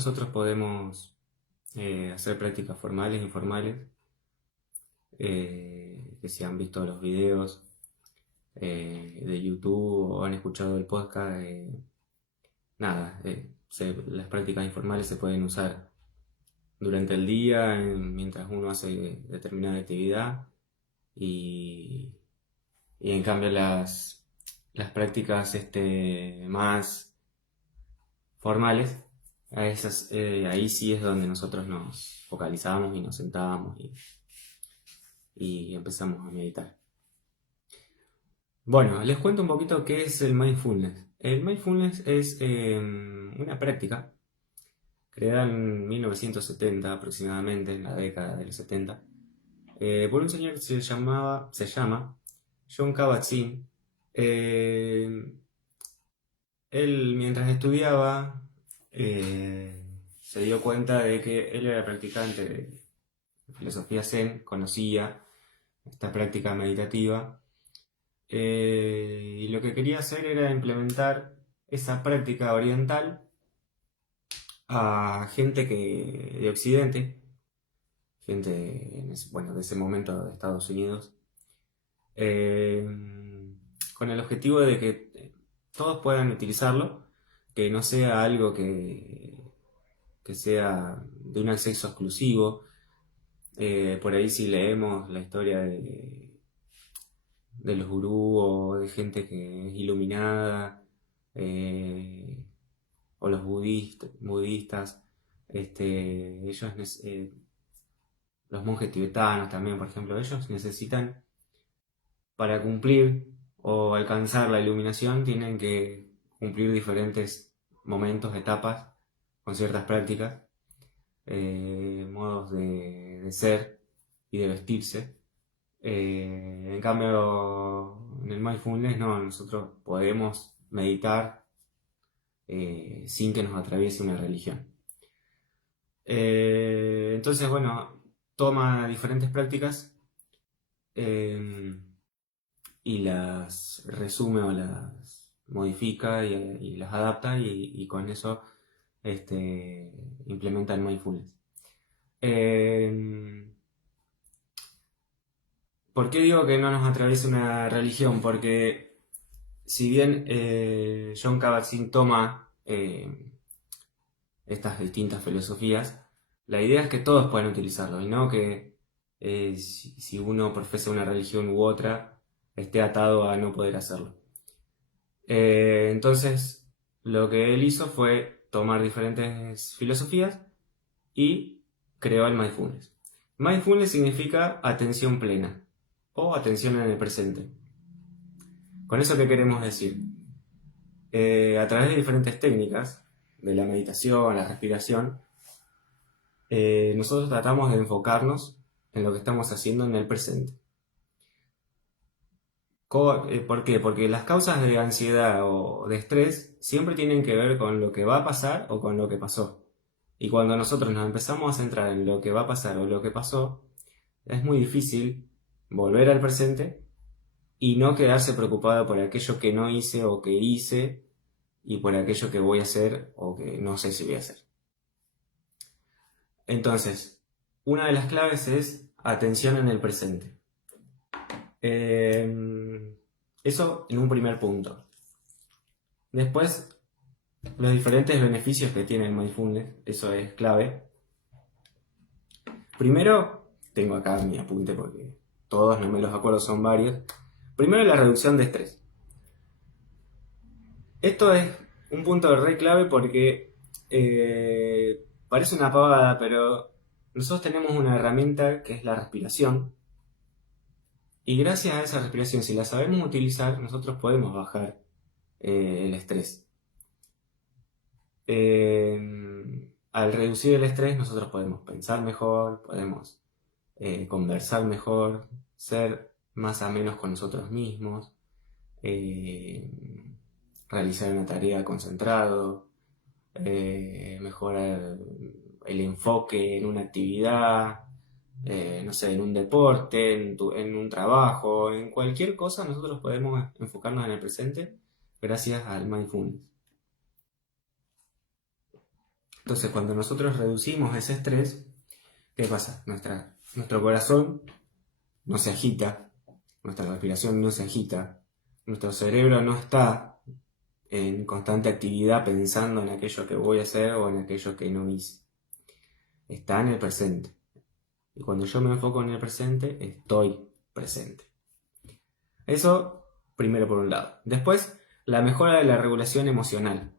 nosotros podemos hacer prácticas formales, informales, que si han visto los videos de YouTube o han escuchado el podcast, nada, las prácticas informales se pueden usar durante el día, mientras uno hace determinada actividad, y, y en cambio las prácticas más formales, ahí sí es donde nosotros nos focalizamos y nos sentamos y empezamos a meditar. Bueno, les cuento un poquito qué es el mindfulness. El mindfulness es una práctica creada en 1970 aproximadamente, en la década de los 70, por un señor que se llama Jon Kabat-Zinn. Eh, Él, mientras estudiaba, se dio cuenta de que él era practicante de filosofía Zen, conocía esta práctica meditativa, y lo que quería hacer era implementar esa práctica oriental a gente de Occidente, gente de ese momento de Estados Unidos, eh, con el objetivo de que todos puedan utilizarlo, que no sea algo que sea de un acceso exclusivo. Por ahí si leemos la historia de los gurús o de gente que es iluminada, o los budistas, los monjes tibetanos también, por ejemplo, ellos necesitan, para cumplir o alcanzar la iluminación, tienen que cumplir diferentes momentos, etapas, con ciertas prácticas, modos de ser y de vestirse. En cambio, en el mindfulness no, nosotros podemos meditar sin que nos atraviese una religión. Entonces, bueno, toma diferentes prácticas y las resume o las modifica y las adapta, y con eso implementa el mindfulness. ¿Por qué digo que no nos atraviesa una religión? Porque si bien Jon Kabat-Zinn toma estas distintas filosofías, la idea es que todos puedan utilizarlo y no que si uno profesa una religión u otra esté atado a no poder hacerlo. Entonces, lo que él hizo fue tomar diferentes filosofías y creó el mindfulness. Mindfulness significa atención plena o atención en el presente. ¿Con eso qué queremos decir? A través de diferentes técnicas, de la meditación, la respiración, nosotros tratamos de enfocarnos en lo que estamos haciendo en el presente. ¿Por qué? Porque las causas de ansiedad o de estrés siempre tienen que ver con lo que va a pasar o con lo que pasó. Y cuando nosotros nos empezamos a centrar en lo que va a pasar o lo que pasó, es muy difícil volver al presente y no quedarse preocupado por aquello que no hice o que hice, y por aquello que voy a hacer o que no sé si voy a hacer. Entonces, una de las claves es atención en el presente. Eso en un primer punto. Después, los diferentes beneficios que tiene el mindfulness, eso es clave. Primero, tengo acá mi apunte porque todos no me los acuerdo, son varios. Primero, la reducción de estrés. Esto es un punto re clave porque parece una pavada, pero nosotros tenemos una herramienta que es la respiración, y gracias a esa respiración, si la sabemos utilizar, nosotros podemos bajar el estrés. Al reducir el estrés, nosotros podemos pensar mejor, podemos conversar mejor, ser más amenos con nosotros mismos, realizar una tarea concentrado, mejorar el enfoque en una actividad, no sé, en un deporte, en un trabajo, en cualquier cosa. Nosotros podemos enfocarnos en el presente gracias al mindfulness. Entonces, cuando nosotros reducimos ese estrés, ¿qué pasa? Nuestro corazón no se agita, nuestra respiración no se agita, nuestro cerebro no está en constante actividad pensando en aquello que voy a hacer o en aquello que no hice. Está en el presente. Y cuando yo me enfoco en el presente, estoy presente. Eso, primero por un lado. Después, la mejora de la regulación emocional.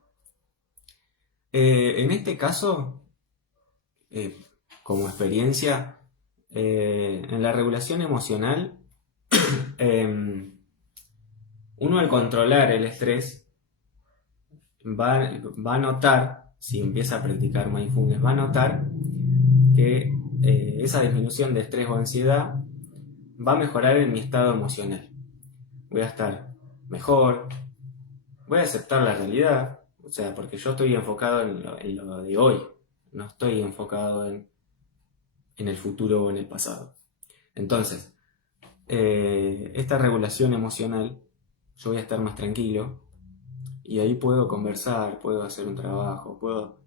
En este caso, como experiencia, en la regulación emocional, uno al controlar el estrés va a notar, si empieza a practicar mindfulness, va a notar que esa disminución de estrés o ansiedad va a mejorar en mi estado emocional. Voy a estar mejor, voy a aceptar la realidad, o sea, porque yo estoy enfocado en lo de hoy, no estoy enfocado en el futuro o en el pasado. Entonces, esta regulación emocional, yo voy a estar más tranquilo y ahí puedo conversar, puedo hacer un trabajo, puedo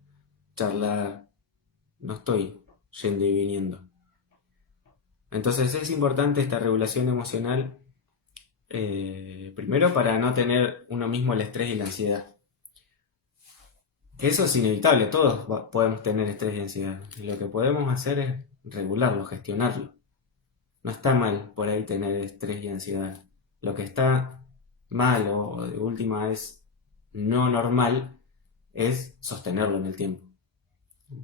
charlar, no estoy yendo y viniendo. Entonces es importante esta regulación emocional, primero para no tener uno mismo el estrés y la ansiedad. Eso es inevitable, todos podemos tener estrés y ansiedad. Y lo que podemos hacer es regularlo, gestionarlo. No está mal por ahí tener estrés y ansiedad. Lo que está mal o de última es no normal es sostenerlo en el tiempo.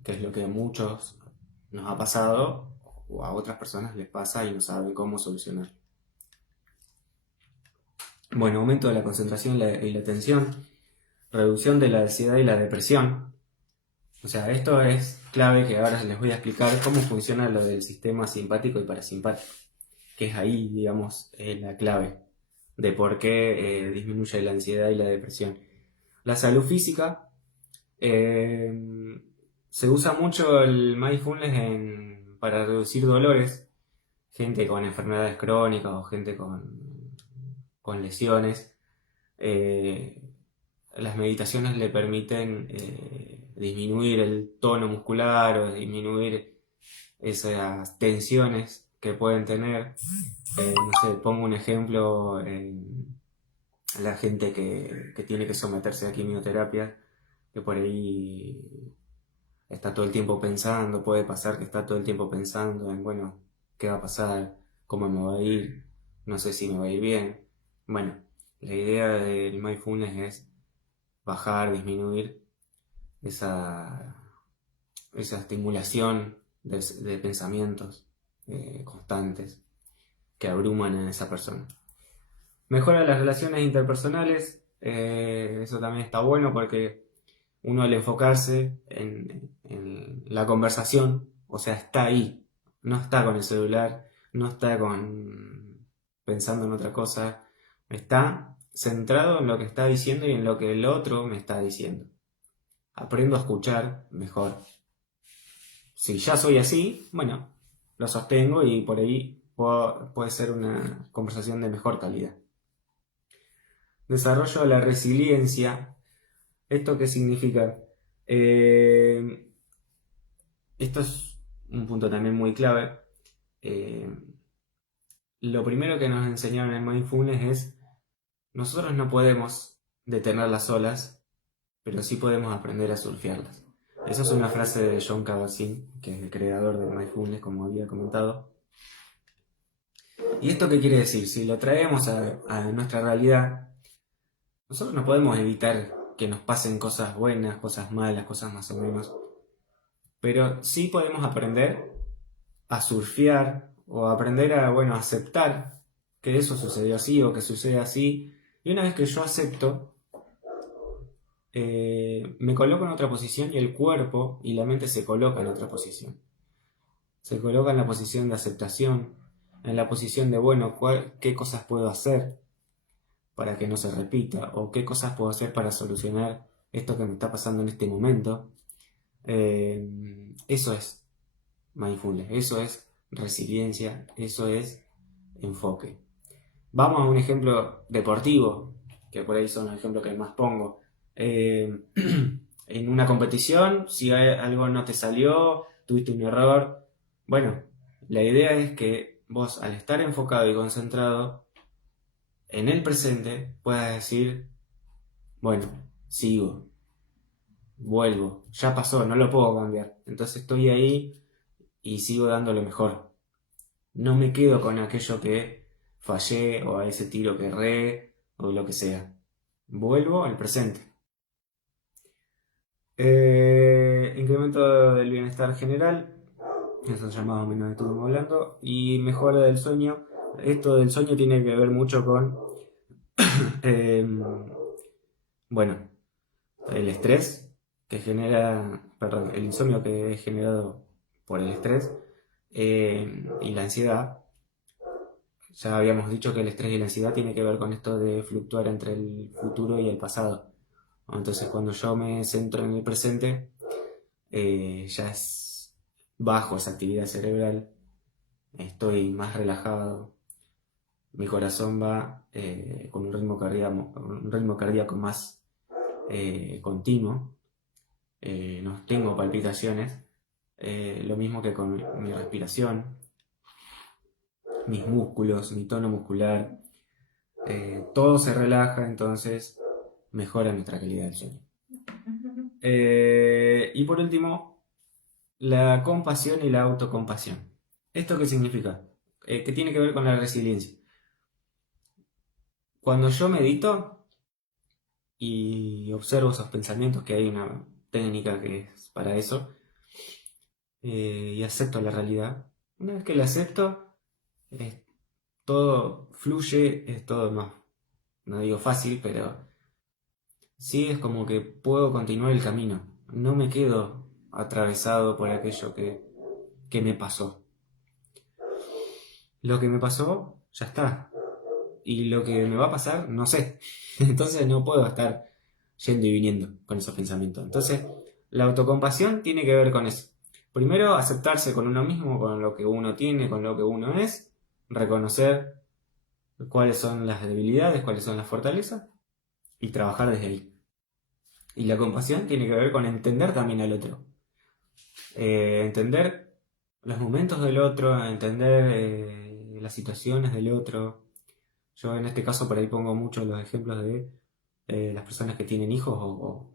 Que es lo que a muchos nos ha pasado o a otras personas les pasa y no saben cómo solucionar. Bueno, aumento de la concentración y la atención, reducción de la ansiedad y la depresión. O sea, esto es clave que ahora les voy a explicar cómo funciona lo del sistema simpático y parasimpático, que es ahí, digamos, la clave de por qué disminuye la ansiedad y la depresión. La salud física, se usa mucho el mindfulness para reducir dolores, gente con enfermedades crónicas o gente con lesiones. Las meditaciones le permiten disminuir el tono muscular o disminuir esas tensiones que pueden tener. No sé, pongo un ejemplo, la gente que tiene que someterse a quimioterapia, que por ahí está todo el tiempo pensando, puede pasar que está todo el tiempo pensando en, bueno, ¿qué va a pasar? ¿Cómo me va a ir? No sé si me va a ir bien. Bueno, la idea del mindfulness es bajar, disminuir esa estimulación de pensamientos constantes que abruman a esa persona. Mejora las relaciones interpersonales, eso también está bueno porque uno al enfocarse en la conversación, o sea, está ahí, no está con el celular, no está pensando en otra cosa, está centrado en lo que está diciendo y en lo que el otro me está diciendo. Aprendo a escuchar mejor. Si ya soy así, bueno, lo sostengo y por ahí puede ser una conversación de mejor calidad. Desarrollo de la resiliencia. ¿Esto qué significa? Esto es un punto también muy clave. Lo primero que nos enseñaron en Mindfulness es: nosotros no podemos detener las olas, pero sí podemos aprender a surfearlas. Esa es una frase de Jon Kabat-Zinn, que es el creador de Mindfulness, como había comentado. ¿Y esto qué quiere decir? Si lo traemos a nuestra realidad, nosotros no podemos evitar que nos pasen cosas buenas, cosas malas, cosas más o menos, pero sí podemos aprender a surfear o aprender a, bueno, aceptar que eso sucedió así o que sucede así. Y una vez que yo acepto, me coloco en otra posición y el cuerpo y la mente se colocan en otra posición. Se coloca en la posición de aceptación, en la posición de, bueno, qué cosas puedo hacer para que no se repita, o qué cosas puedo hacer para solucionar esto que me está pasando en este momento. Eso es mindfulness, eso es resiliencia, eso es enfoque. Vamos a un ejemplo deportivo, que por ahí son los ejemplos que más pongo. en una competición, si algo no te salió, tuviste un error. Bueno, la idea es que vos, al estar enfocado y concentrado en el presente, puedas decir, bueno, sigo, vuelvo, ya pasó, no lo puedo cambiar. Entonces estoy ahí y sigo dando lo mejor. No me quedo con aquello que fallé o a ese tiro que erré o lo que sea. Vuelvo al presente. Incremento del bienestar general, eso se llamado menos de estuvimos hablando, y mejora del sueño. Esto del sueño tiene que ver mucho con, eh, bueno, el estrés que genera, perdón, el insomnio que es generado por el estrés y la ansiedad. Ya habíamos dicho que el estrés y la ansiedad tiene que ver con esto de fluctuar entre el futuro y el pasado. Entonces, cuando yo me centro en el presente, ya es bajo esa actividad cerebral, estoy más relajado, mi corazón va con un ritmo cardíaco más continuo, no tengo palpitaciones, lo mismo que con mi respiración, mis músculos, mi tono muscular, todo se relaja, entonces mejora nuestra calidad del sueño. Y por último, la compasión y la autocompasión. ¿Esto qué significa? Que tiene que ver con la resiliencia. Cuando yo medito y observo esos pensamientos, que hay una técnica que es para eso, y acepto la realidad, una vez que la acepto, todo fluye, es todo más, no digo fácil, pero sí es como que puedo continuar el camino. No me quedo atravesado por aquello que me pasó. Lo que me pasó, ya está. Y lo que me va a pasar, no sé. Entonces no puedo estar yendo y viniendo con esos pensamientos. Entonces, la autocompasión tiene que ver con eso. Primero, aceptarse con uno mismo, con lo que uno tiene, con lo que uno es. Reconocer cuáles son las debilidades, cuáles son las fortalezas. Y trabajar desde ahí. Y la compasión tiene que ver con entender también al otro. Entender los momentos del otro, entender las situaciones del otro. Yo en este caso por ahí pongo mucho los ejemplos de las personas que tienen hijos o,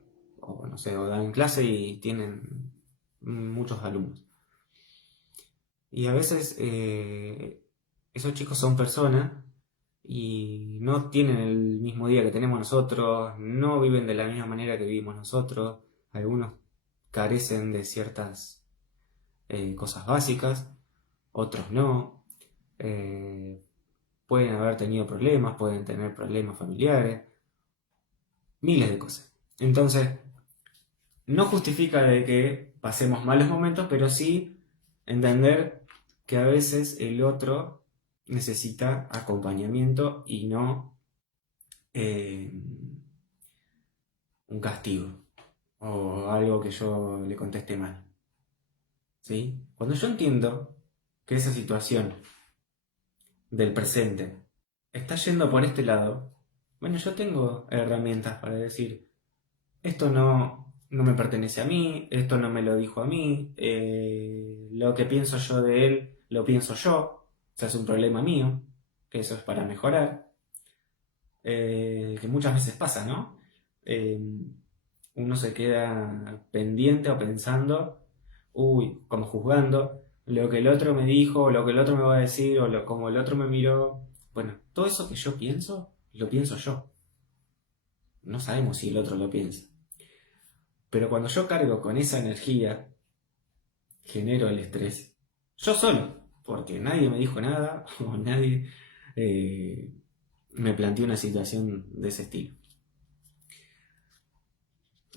no sé, o dan clase y tienen muchos alumnos. Y a veces esos chicos son personas y no tienen el mismo día que tenemos nosotros, no viven de la misma manera que vivimos nosotros, algunos carecen de ciertas cosas básicas, otros no, eh, pueden haber tenido problemas, pueden tener problemas familiares, miles de cosas. Entonces, no justifica de que pasemos malos momentos, pero sí entender que a veces el otro necesita acompañamiento y no eh, un castigo o algo que yo le conteste mal. ¿Sí? Cuando yo entiendo que esa situación del presente está yendo por este lado, bueno, yo tengo herramientas para decir, esto no me pertenece a mí, esto no me lo dijo a mí, lo que pienso yo de él, lo pienso yo, o sea, es un problema mío, que eso es para mejorar, que muchas veces pasa, ¿no? Eh, Uno se queda pendiente o pensando, uy, como juzgando, lo que el otro me dijo, lo que el otro me va a decir, o como el otro me miró. Bueno, todo eso que yo pienso, lo pienso yo. No sabemos si el otro lo piensa. Pero cuando yo cargo con esa energía, genero el estrés. Yo solo, porque nadie me dijo nada o nadie eh, me planteó una situación de ese estilo.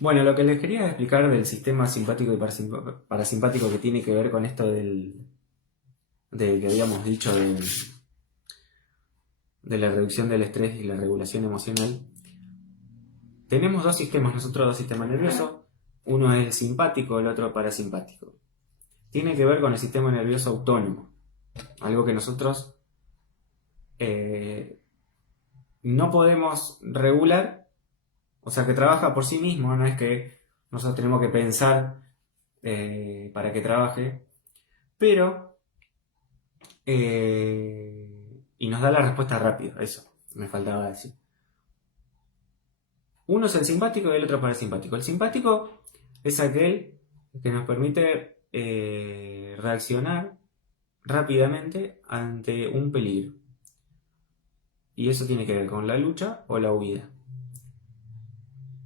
Bueno, lo que les quería explicar del sistema simpático y parasimpático que tiene que ver con esto de que habíamos dicho de la reducción del estrés y la regulación emocional. Tenemos dos sistemas, nosotros dos sistemas nerviosos, uno es simpático, el otro parasimpático. Tiene que ver con el sistema nervioso autónomo, algo que nosotros no podemos regular, o sea que trabaja por sí mismo, no es que nosotros tenemos que pensar para que trabaje, pero y nos da la respuesta rápido, eso me faltaba decir. Uno es el simpático y el otro es parasimpático. El simpático es aquel que nos permite reaccionar rápidamente ante un peligro. Y eso tiene que ver con la lucha o la huida.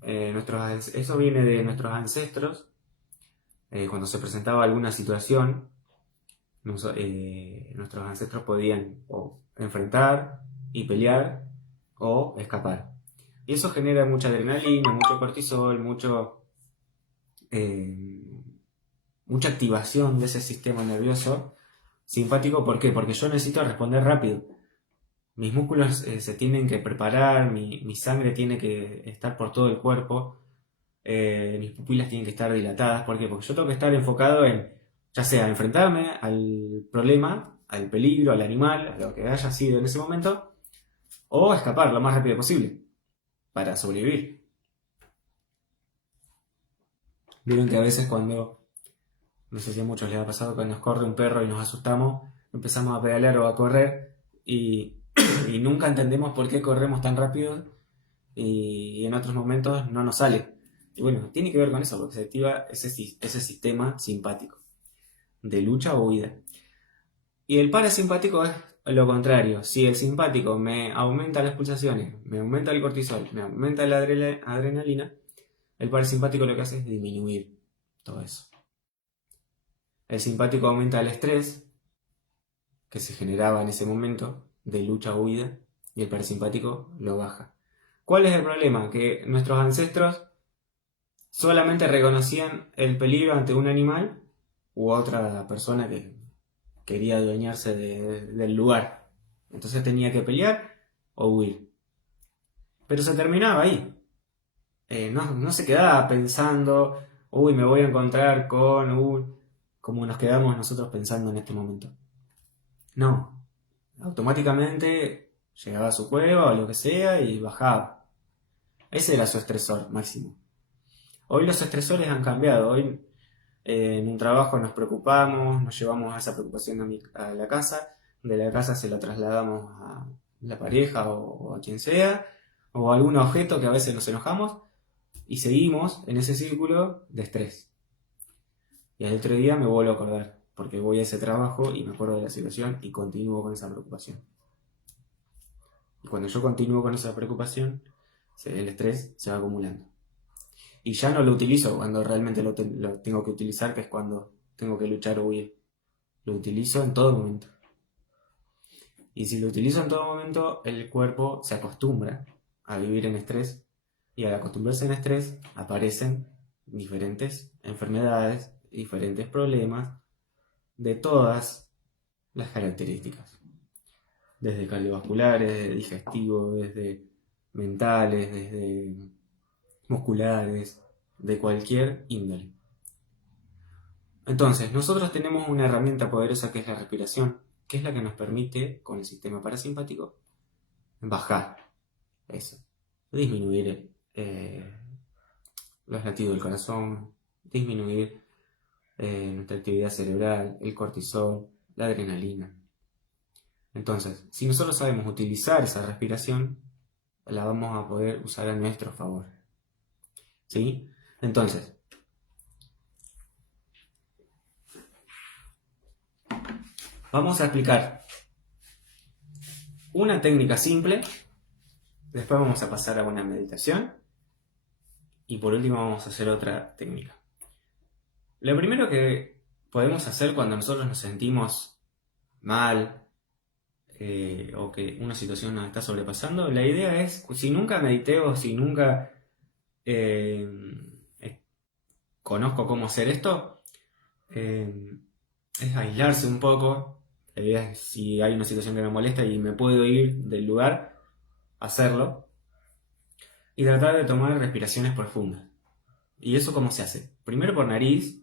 Eso viene de nuestros ancestros. Cuando se presentaba alguna situación, nuestros ancestros podían o enfrentar y pelear o escapar. Y eso genera mucha adrenalina, mucho cortisol, eh, mucha activación de ese sistema nervioso simpático. ¿Por qué? Porque yo necesito responder rápido. Mis músculos se tienen que preparar, mi sangre tiene que estar por todo el cuerpo, mis pupilas tienen que estar dilatadas. ¿Por qué? Porque yo tengo que estar enfocado en, ya sea enfrentarme al problema, al peligro, al animal, a lo que haya sido en ese momento, o escapar lo más rápido posible para sobrevivir. Vieron que a veces cuando, no sé si a muchos les ha pasado, cuando nos corre un perro y nos asustamos, empezamos a pedalear o a correr y, y nunca entendemos por qué corremos tan rápido y en otros momentos no nos sale. Y bueno, tiene que ver con eso, porque se activa ese sistema simpático de lucha o huida. Y el parasimpático es lo contrario. Si el simpático me aumenta las pulsaciones, me aumenta el cortisol, me aumenta la adrenalina, el parasimpático lo que hace es disminuir todo eso. El simpático aumenta el estrés que se generaba en ese momento de lucha o huida y el parasimpático lo baja. ¿Cuál es el problema? Que nuestros ancestros solamente reconocían el peligro ante un animal u otra persona que quería adueñarse del lugar. Entonces tenía que pelear o huir. Pero se terminaba ahí. No se quedaba pensando, uy, me voy a encontrar con, como nos quedamos nosotros pensando en este momento. No, automáticamente llegaba a su cueva o lo que sea y bajaba. Ese era su estresor máximo. Hoy los estresores han cambiado. Hoy en un trabajo nos preocupamos, nos llevamos esa preocupación a la casa, de la casa se la trasladamos a la pareja o a quien sea, o a algún objeto que a veces nos enojamos y seguimos en ese círculo de estrés. Y al otro día me vuelvo a acordar, porque voy a ese trabajo y me acuerdo de la situación y continúo con esa preocupación. Y cuando yo continúo con esa preocupación, el estrés se va acumulando. Y ya no lo utilizo cuando realmente lo tengo que utilizar, que es cuando tengo que luchar o huir. Lo utilizo en todo momento. Y si lo utilizo en todo momento, el cuerpo se acostumbra a vivir en estrés. Y al acostumbrarse en estrés, aparecen diferentes enfermedades, diferentes problemas de todas las características. Desde cardiovasculares, desde digestivos, desde mentales, desde musculares, de cualquier índole. Entonces, nosotros tenemos una herramienta poderosa que es la respiración, que es la que nos permite, con el sistema parasimpático, bajar eso, disminuir los latidos del corazón, disminuir nuestra actividad cerebral, el cortisol, la adrenalina. Entonces, si nosotros sabemos utilizar esa respiración, la vamos a poder usar a nuestro favor. ¿Sí? Entonces, vamos a explicar una técnica simple, después vamos a pasar a una meditación y por último vamos a hacer otra técnica. Lo primero que podemos hacer cuando nosotros nos sentimos mal o que una situación nos está sobrepasando, la idea es, si nunca medité o si nunca eh, conozco cómo hacer esto, es aislarse un poco. La idea es, si hay una situación que me molesta y me puedo ir del lugar, hacerlo y tratar de tomar respiraciones profundas. ¿Y eso cómo se hace? Primero por nariz.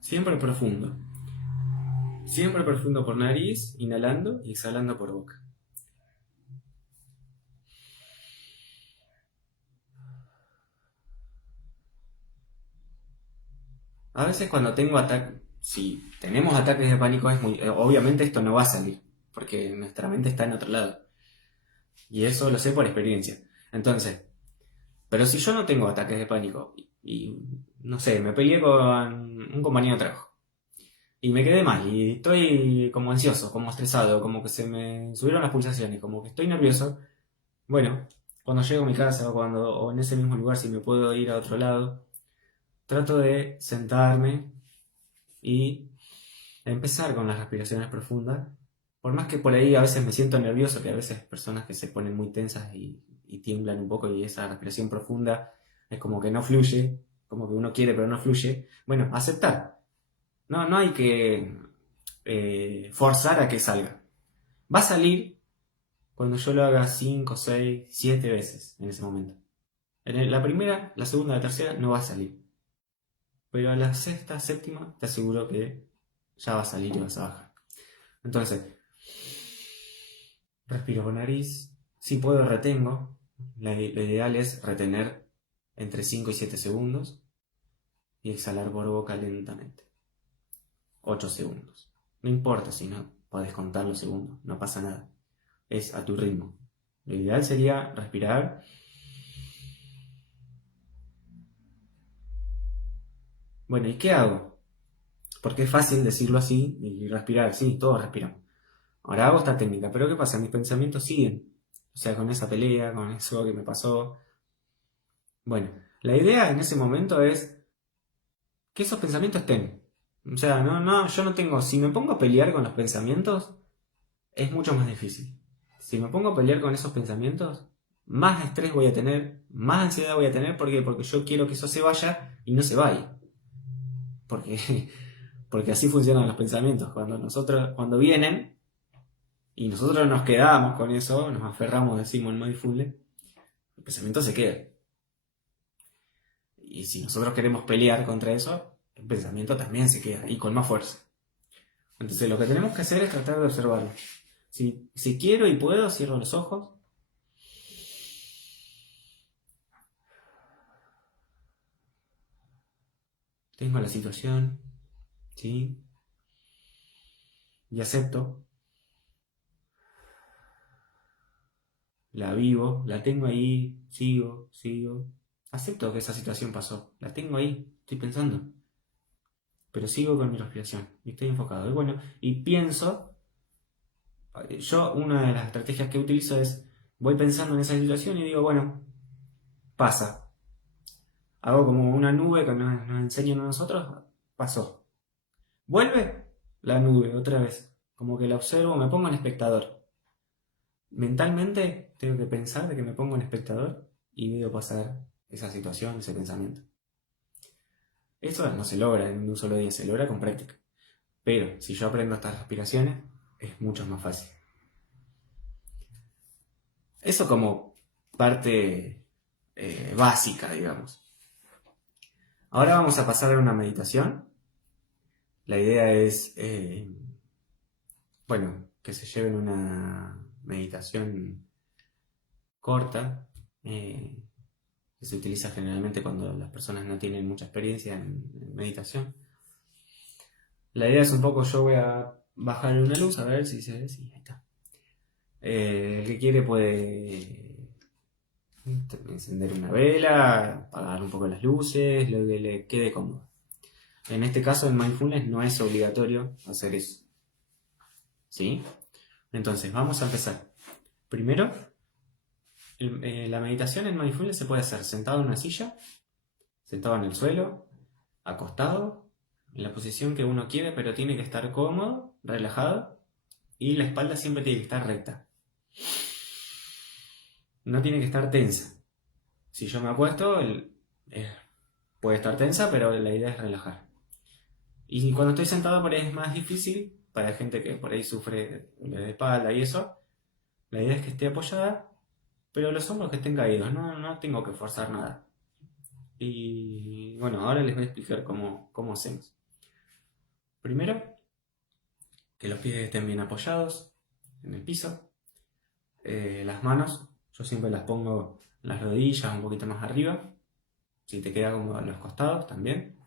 Siempre profundo. Siempre profundo por nariz, inhalando y exhalando por boca. A veces cuando tengo ataques, si tenemos ataques de pánico, es muy, obviamente esto no va a salir, porque nuestra mente está en otro lado. Y eso lo sé por experiencia. Entonces, pero si yo no tengo ataques de pánico no sé, me peleé con un compañero de trabajo y me quedé mal y estoy como ansioso, como estresado, como que se me subieron las pulsaciones, como que estoy nervioso, bueno, cuando llego a mi casa o en ese mismo lugar si me puedo ir a otro lado, trato de sentarme y empezar con las respiraciones profundas. Por más que por ahí a veces me siento nervioso, que a veces personas que se ponen muy tensas y tiemblan un poco y esa respiración profunda es como que no fluye, como que uno quiere pero no fluye. Bueno, aceptar. No hay que forzar a que salga. Va a salir cuando yo lo haga 5, 6, 7 veces en ese momento. La primera, la segunda, la tercera no va a salir. Pero a la sexta, séptima, te aseguro que ya va a salir y vas a bajar. Entonces, respiro por nariz. Si puedo, retengo. Lo ideal es retener entre 5 y 7 segundos y exhalar por boca lentamente. 8 segundos. No importa si no podés contar los segundos, no pasa nada. Es a tu ritmo. Lo ideal sería respirar. Bueno, ¿y qué hago? Porque es fácil decirlo así y respirar. Sí, todos respiramos. Ahora hago esta técnica, pero ¿qué pasa? Mis pensamientos siguen. O sea, con esa pelea, con eso que me pasó. Bueno, la idea en ese momento es que esos pensamientos estén. O sea, yo no tengo. Si me pongo a pelear con los pensamientos, es mucho más difícil. Si me pongo a pelear con esos pensamientos, más estrés voy a tener, más ansiedad voy a tener. ¿Por qué? Porque yo quiero que eso se vaya y no se vaya. Porque, porque así funcionan los pensamientos. Cuando vienen y nosotros nos quedamos con eso, nos aferramos, decimos en mindfulness, el pensamiento se queda. Y si nosotros queremos pelear contra eso, el pensamiento también se queda y con más fuerza. Entonces lo que tenemos que hacer es tratar de observarlo. Si quiero y puedo, cierro los ojos. Tengo la situación, ¿sí? Y acepto. La vivo, la tengo ahí, sigo. Acepto que esa situación pasó, la tengo ahí, estoy pensando. Pero sigo con mi respiración y estoy enfocado. Y bueno, y pienso, yo una de las estrategias que utilizo es, voy pensando en esa situación y digo, bueno, pasa. Hago como una nube que nos enseñan a nosotros, pasó. Vuelve la nube otra vez, como que la observo, me pongo en espectador. Mentalmente tengo que pensar de que me pongo en espectador y veo pasar esa situación, ese pensamiento. Eso no se logra en un solo día, se logra con práctica. Pero si yo aprendo estas respiraciones, es mucho más fácil. Eso como parte básica, digamos. Ahora vamos a pasar a una meditación. La idea es, bueno, que se lleven una meditación corta, que se utiliza generalmente cuando las personas no tienen mucha experiencia en meditación. La idea es un poco, yo voy a bajarle una luz a ver si se ve, sí, ahí está. El que quiere puede encender una vela, apagar un poco las luces, lo que le quede cómodo. En este caso, en mindfulness no es obligatorio hacer eso. ¿Sí? Entonces, vamos a empezar. Primero, la meditación en mindfulness se puede hacer sentado en una silla, sentado en el suelo, acostado, en la posición que uno quiere, pero tiene que estar cómodo, relajado, y la espalda siempre tiene que estar recta. No tiene que estar tensa. Si yo me acuesto, puede estar tensa, pero la idea es relajar. Y cuando estoy sentado por ahí es más difícil, para gente que por ahí sufre de espalda y eso, la idea es que esté apoyada, pero los hombros que estén caídos, no tengo que forzar nada. Y bueno, ahora les voy a explicar cómo hacemos. Primero, que los pies estén bien apoyados en el piso. Las manos, yo siempre las pongo en las rodillas, un poquito más arriba. Si te queda como a los costados también.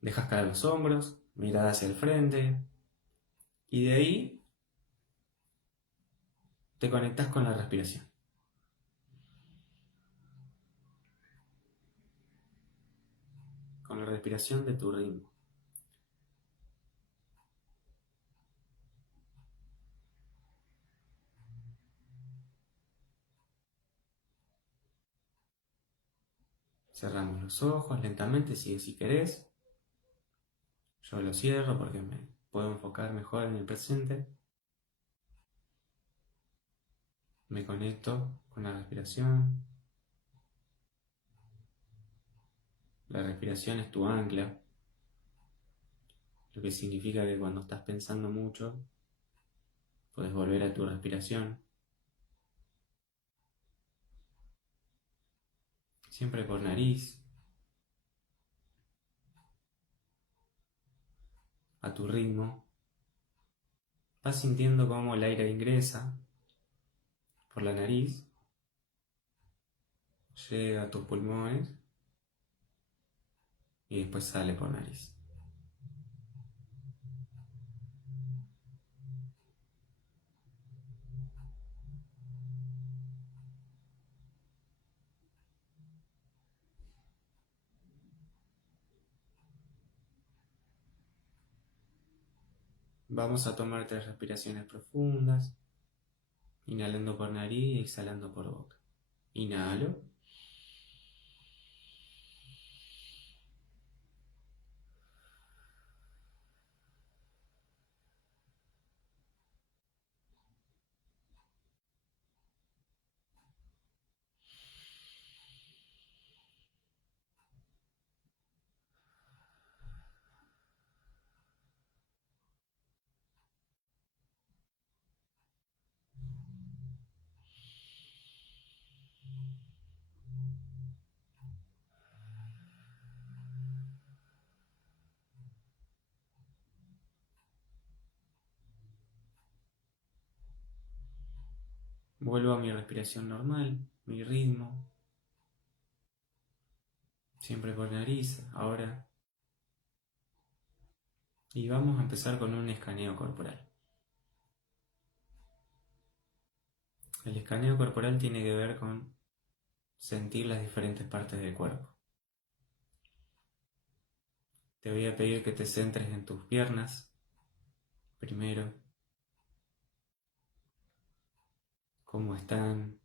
Dejas caer los hombros, mirada hacia el frente y de ahí te conectas con la respiración. Con la respiración de tu ritmo. Cerramos los ojos lentamente si querés. Yo lo cierro porque me puedo enfocar mejor en el presente. Me conecto con la respiración. La respiración es tu ancla, lo que significa que cuando estás pensando mucho, puedes volver a tu respiración. Siempre por nariz, a tu ritmo. Vas sintiendo cómo el aire ingresa por la nariz, llega a tus pulmones y después sale por nariz. Vamos a tomar 3 respiraciones profundas, inhalando por nariz y exhalando por boca. Inhalo. Vuelvo a mi respiración normal, mi ritmo, siempre por nariz, ahora. Y vamos a empezar con un escaneo corporal. El escaneo corporal tiene que ver con sentir las diferentes partes del cuerpo. Te voy a pedir que te centres en tus piernas, primero, cómo están,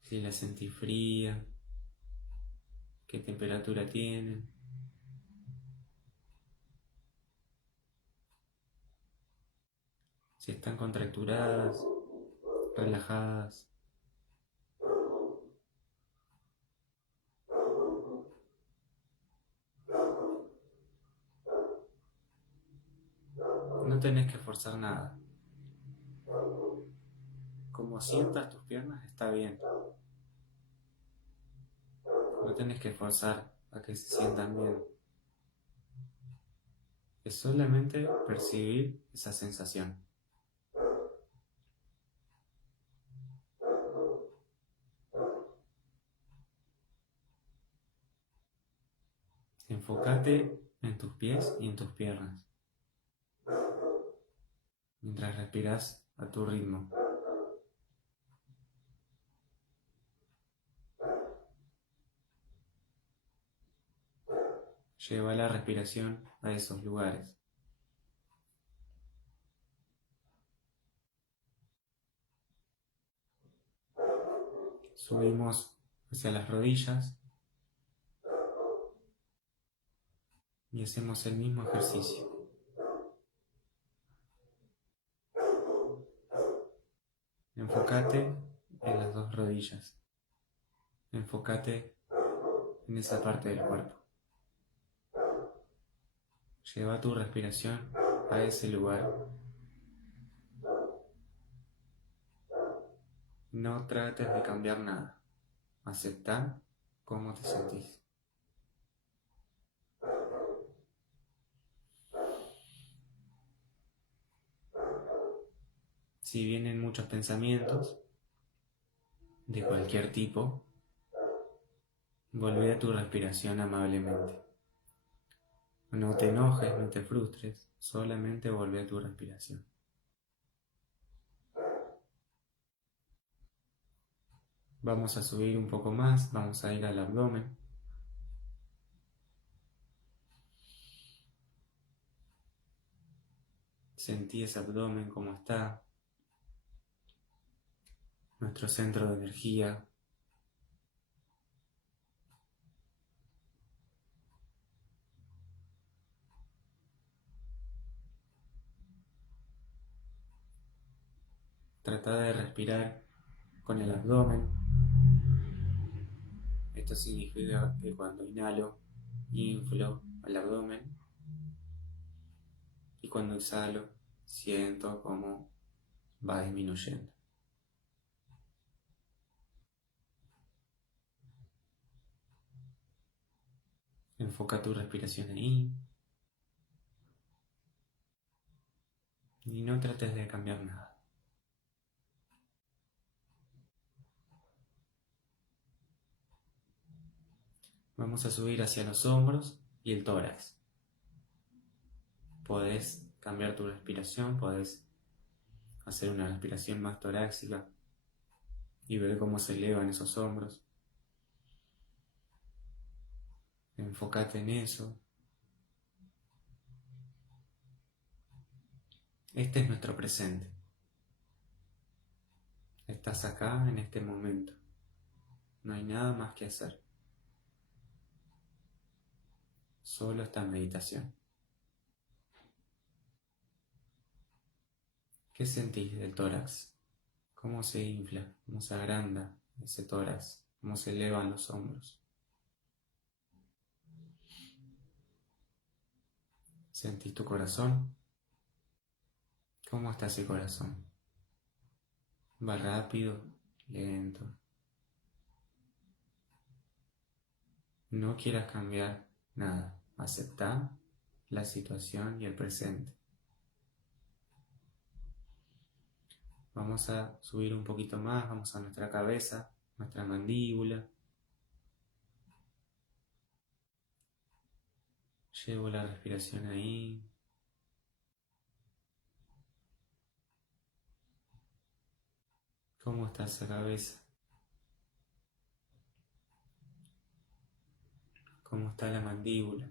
si las sentís frías, qué temperatura tienen, si están contracturadas, relajadas. No tenés que forzar nada. Como sientas tus piernas está bien. No tenés que forzar a que se sientan bien. Es solamente percibir esa sensación. Enfócate en tus pies y en tus piernas, mientras respiras a tu ritmo. Lleva la respiración a esos lugares. Subimos hacia las rodillas y hacemos el mismo ejercicio. Enfócate en las 2 rodillas. Enfócate en esa parte del cuerpo. Lleva tu respiración a ese lugar. No trates de cambiar nada. Acepta cómo te sentís. Si vienen muchos pensamientos de cualquier tipo, Volvé a tu respiración amablemente. No te enojes, no te frustres, solamente volvé a tu respiración. Vamos a subir un poco más, vamos a ir al abdomen. Sentí ese abdomen como está, nuestro centro de energía. Trata de respirar con el abdomen. Esto significa que cuando inhalo, inflo el abdomen y cuando exhalo, siento cómo va disminuyendo. Enfoca tu respiración ahí y no trates de cambiar nada. Vamos a subir hacia los hombros y el tórax. Podés cambiar tu respiración, podés hacer una respiración más torácica y ver cómo se elevan esos hombros. Enfócate en eso. Este es nuestro presente. Estás acá en este momento. No hay nada más que hacer. Solo esta meditación. ¿Qué sentís del tórax? ¿Cómo se infla? ¿Cómo se agranda ese tórax? ¿Cómo se elevan los hombros? ¿Sentís tu corazón? ¿Cómo está ese corazón? ¿Va rápido? ¿Lento? No quieras cambiar nada. Aceptá la situación y el presente. Vamos a subir un poquito más, vamos a nuestra cabeza, nuestra mandíbula. Llevo la respiración ahí. ¿Cómo está esa cabeza? ¿Cómo está la mandíbula?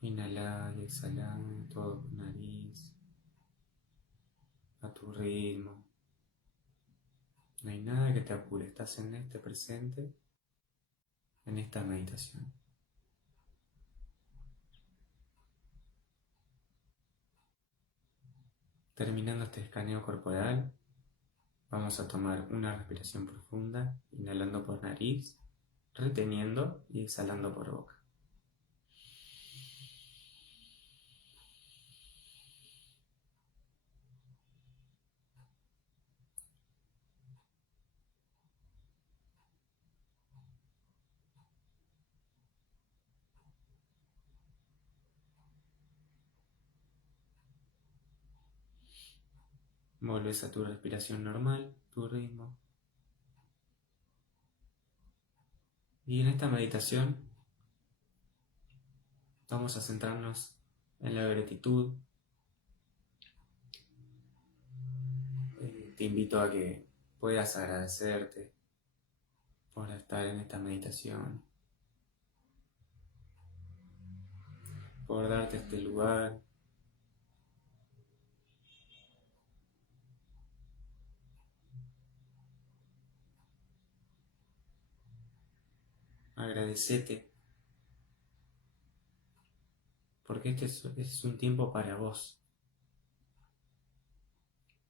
Inhalá y exhalá todo por nariz, a tu ritmo. No hay nada que te apure, estás en este presente, en esta meditación. Terminando este escaneo corporal, vamos a tomar una respiración profunda, inhalando por nariz, reteniendo y exhalando por boca. Volves a tu respiración normal, tu ritmo. Y en esta meditación vamos a centrarnos en la gratitud. Te invito a que puedas agradecerte por estar en esta meditación, por darte este lugar. Agradecete, porque este es un tiempo para vos,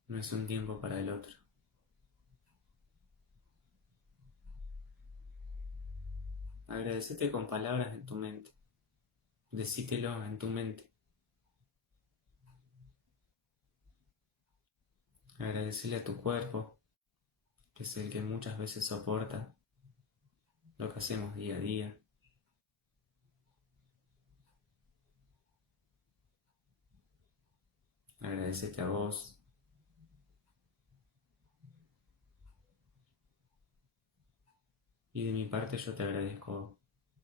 no es un tiempo para el otro. Agradecete con palabras en tu mente, decítelo en tu mente. Agradecele a tu cuerpo, que es el que muchas veces soporta lo que hacemos día a día. Agradecete a vos Y de mi parte yo te agradezco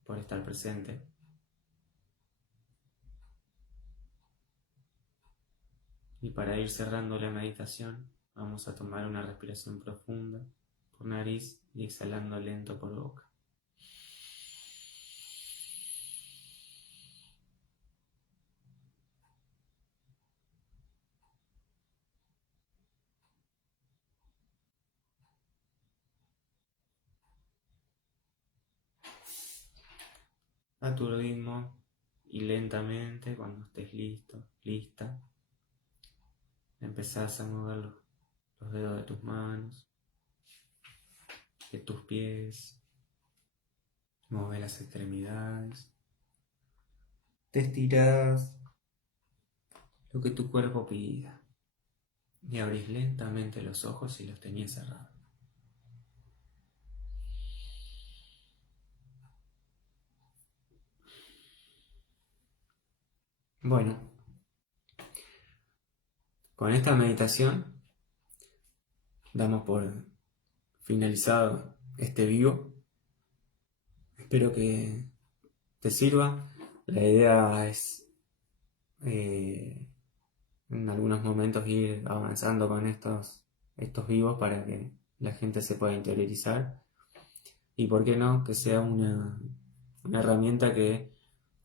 por estar presente. Y para ir cerrando la meditación, vamos a tomar una respiración profunda por nariz y exhalando lento por boca. A tu ritmo y lentamente, cuando estés listo, lista, empezás a mover los dedos de tus manos, de tus pies, mueve las extremidades, te estirás lo que tu cuerpo pida y abrís lentamente los ojos si los tenías cerrados. Bueno, con esta meditación damos por finalizado este vivo. Espero que te sirva. La idea es en algunos momentos ir avanzando con estos vivos para que la gente se pueda interiorizar y por qué no, que sea una herramienta que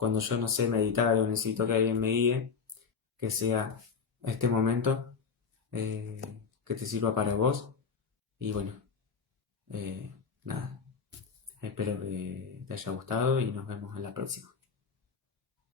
cuando yo no sé meditar o necesito que alguien me guíe, que sea este momento que te sirva para vos. Y bueno, nada, espero que te haya gustado y nos vemos en la próxima.